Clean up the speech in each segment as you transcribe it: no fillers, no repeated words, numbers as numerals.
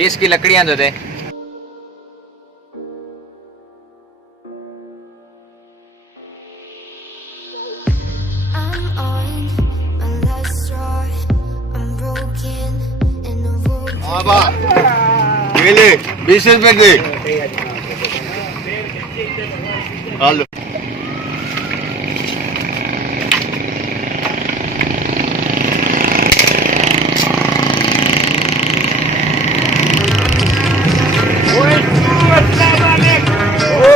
20 की लकड़ियां दो दे। ये ले 20 रुपए दे। हेलो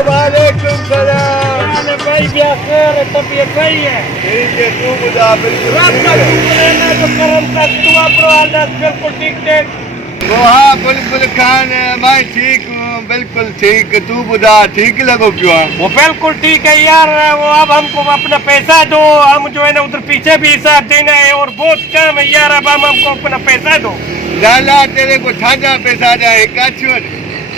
वालेकुम सलाम भाई क्या खैर है, तबीयत सही है? ठीक है तू बता बिल्कुल तो करम का तू अपना हालत बिल्कुल ठीक ठाक। वो हाँ बिल्कुल खान मैं ठीक हूँ बिल्कुल ठीक तू बता ठीक लगो क्यों वो बिल्कुल ठीक है यार। वो अब हमको अपना पैसा दो, हम जो है ना उधर पीछे भी हिसाब देना है और बहुत काम है यार। अब हम हमको अपना पैसा दो। लाला तेरे को छाजा पैसा जाए काचू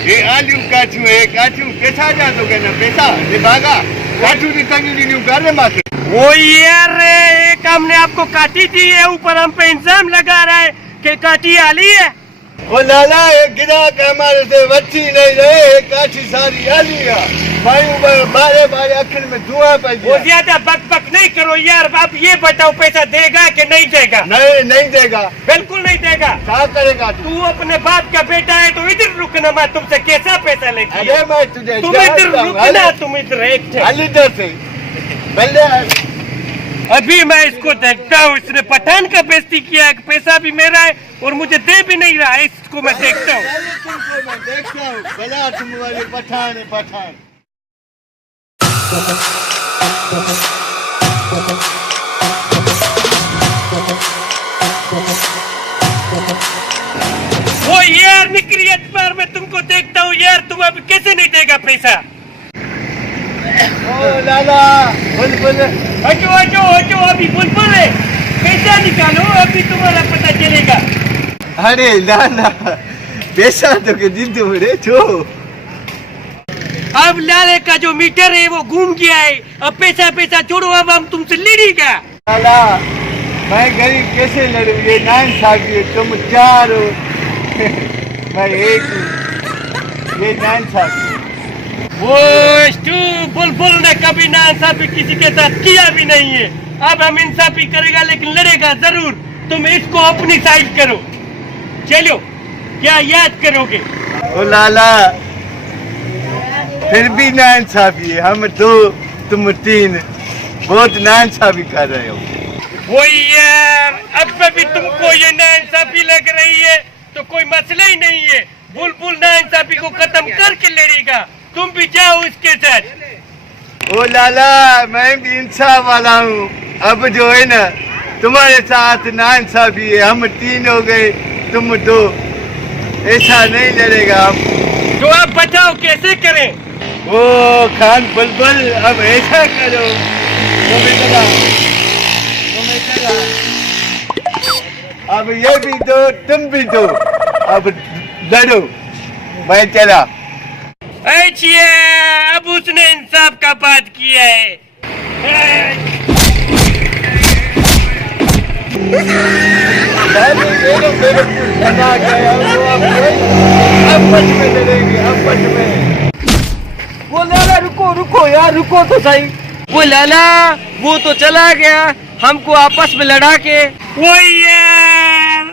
ये आलू काचू है काचू कैसा जा तो कहना पैसा ये भागा काचू की तंगी नहीं कर माथे वो यार एक हमने आपको काटी दी है, ऊपर हम पे इंजाम लगा रहा है कि काटी आली है। वो लाला एक गिराक हमारे से बच्ची नहीं रहे एक काठी सारी आली है भाई बारे बारे अखिल में धुआं पड़ वो गया। ज्यादा बक नहीं करो यार। अब ये बताओ पैसा देगा कि नहीं देगा? नहीं देगा बिल्कुल नहीं देगा। क्या करेगा तू अपने बाप का बेटा है तो इधर रुकना, मैं तुमसे कैसा पैसा लेती अरे मैं तुझे तुम इधर रुकना, तुम इधर एक थे। इधर से पहले अभी मैं इसको देखता हूँ, इसने पठान का बेइज्जती किया है, पैसा भी मेरा है और मुझे दे भी नहीं रहा है, इसको मैं देखता हूँ। मैं देखता हूँ भला तुम्हारे पठान है पठान। वो यार निकली अखबार में तुमको देखता हूँ यार। तुम अब कैसे नहीं देगा पैसा? ओ लाला बुलबुल हटो हटो हटो, अभी बुलबुल है, पैसा निकालो अभी तुम्हारा पता चलेगा। अरे लाला पैसा तो के दिन तुमरे छो अब लाले का जो मीटर है वो घूम गया है। अब पैसा छोड़ो, अब हम तुमसे लड़ेगा। लाला मैं गरीब कैसे लड़ू ये नाइंसाफी तुम चार हो मैं एक हूँ ये नाइंसाफी। वो बुलबुल ने कभी नाइंसाफी किसी के साथ किया भी नहीं है। अब हम इंसाफी करेगा लेकिन लड़ेगा जरूर। तुम इसको अपनी साइड करो, चलो क्या याद करोगे? ओ लाला फिर भी नाइंसाफी है, हम दो तुम तीन बहुत नाइंसाफी कर रहे हो। वो यार अब भी तुमको ये नाइंसाफी लग रही है तो कोई मसला ही नहीं है। बुलबुल नाइंसाफी को खत्म करके लड़ेगा, तुम भी जाओ इसके साथ। ओ लाला मैं भी इंसाफ वाला हूँ, अब जो है ना तुम्हारे साथ नाइंसाफी है, हम तीन हो गए तुम दो, ऐसा नहीं लड़ेगा अब। तो आप बताओ कैसे करें? ओ खान बुलबुल अब ऐसा करो अब ये भी दो तुम भी दो, अब लड़ो मैं चला। अच्छा अब उसने इंसाफ का बात किया है। वो लाला रुको रुको यार रुको तो सही। वो लाला वो तो चला गया हमको आपस में लड़ा के। वो यार